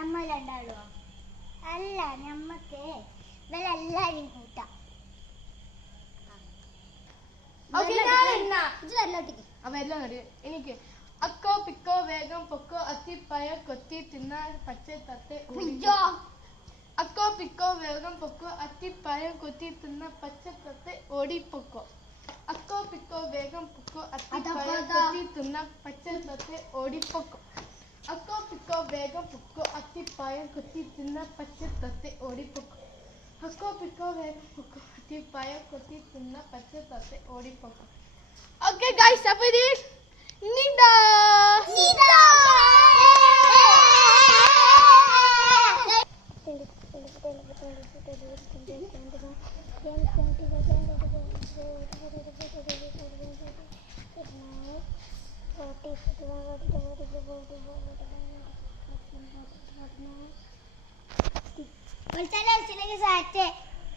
നമ്മൾ രണ്ടാളോ അല്ല നമ്മക്ക് ഇവരെല്ലാരും കൂട്ടാം. എനിക്ക് അക്കോ പിക്കോ വേഗം പൊക്കോ അത്തിപ്പഴ കൊത്തി തിന്നാൻ പച്ച തത്തെ അക്കോ പിക്കോ വേഗം പൊക്കോ അത്തിപ്പഴം കൊത്തി തിന്ന പച്ച തത്തെ ഓടിപ്പൊക്കോ അക്കോ പിക്കോ വേഗം പൊക്കോ അത്തിപ്പഴം കൊത്തി തിന്ന പച്ച തത്തെ ഓടിപ്പൊക്കോ അക്കോ പിക്കോ വേഗം പൊക്കോ അത്തിപ്പഴം കൊത്തി തിന്ന പച്ച തത്തെ ഓടിപ്പൊക്കോ അക്കോ പിക്കോ വേഗം പൊക്കോ അത്തിപ്പഴം കൊത്തി തിന്ന പച്ച തത്തെ ഓടിപ്പൊക്കോ. ഓക്കെ ഗൈസ്, അപ്പോൾ ഇത് നീന്താ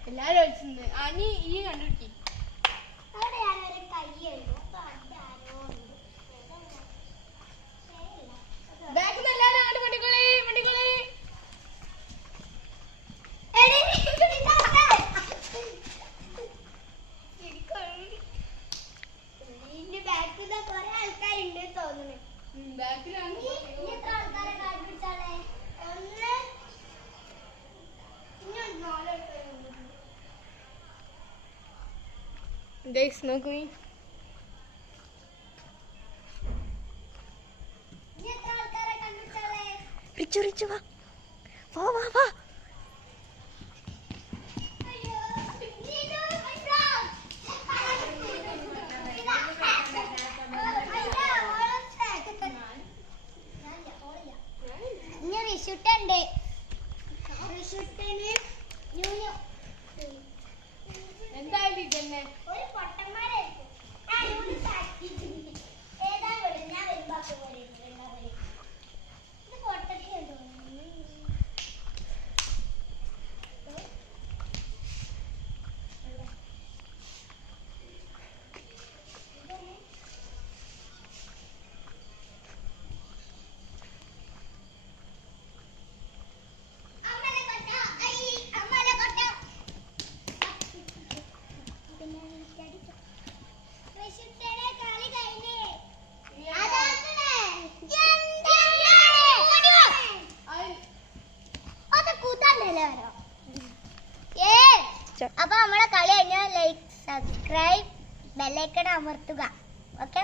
എല്ലാരും കളിച്ചിട്ടുണ്ട്. അനി ഈ കണ്ടുപിടി അവിടെ ഞാനൊരു കയ്യുണ്ട്. ബാക്കിൽ എല്ലാരും അങ്ങോട്ട് മണ്ടിക്കോളി മണ്ടിക്കോളി. ഇതിന്റെ ബാക്കിൽ കുറെ ആൾക്കാരുണ്ട് തോന്നുന്നു. ബാക്കിലാണ് എത്ര ആൾക്കാരെ കാണിച്ചാലേ ഒന്ന് ഗൈസ് നോക്കൂ. റിച്ചു റിച്ചു വാ വാ വാ വാ. റിഷുട്ടുണ്ട്. റിഷുട്ടന് എന്തായാലും ഇതന്നെ ഒരു പൊട്ടന്മാരായിരിക്കും. ഏതാ ഞാൻ വരുമ്പോ പൊട്ടത്തിനുണ്ടോ അപ്പൊ നമ്മളെ കളി കഴിഞ്ഞാൽ ലൈക്ക് സബ്സ്ക്രൈബ് ബെല്ലൈക്കൺ അമർത്തുക. ഓക്കെ.